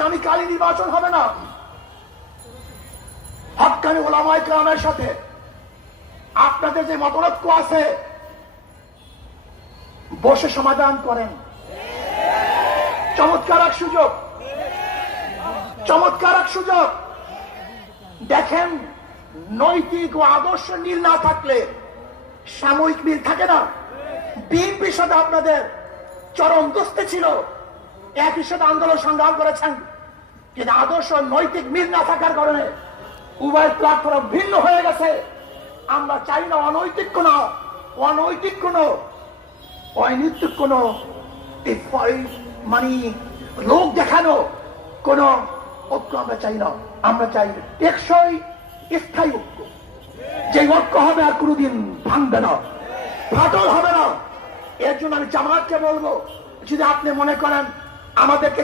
আগামীকালই নির্বাচন হবে না, হক্কানি ওলামায়ে কেরামের সাথে আপনাদের যে মতৈক্য আছে বসে সমাধান করেন। চমৎকার এক সুযোগ, চমৎকার এক সুযোগ। দেখেন, নৈতিক ও আদর্শ মিল না থাকলে সাময়িক মিল থাকে না। বিএনপির সাথে আপনাদের চরম দোস্তি ছিল, একই সাথে আন্দোলন সংগ্রাম করেছেন, কিন্তু আদর্শ নৈতিক মিল না থাকার কারণে উভয় প্ল্যাটফর্ম ভিন্ন হয়ে গেছে। আমরা চাই না অনৈতিক কোন অনৈতিক কোন মানে লোক দেখানো কোন ঐক্য আমরা চাই না। আমরা চাই টেকসই স্থায়ী ঐক্য, যে ঐক্য হবে আর কোনোদিন ভাঙবে না, ফাটল হবে না। এর জন্য আমি জামাতকে বলবো, যদি আপনি মনে করেন আমাদেরকে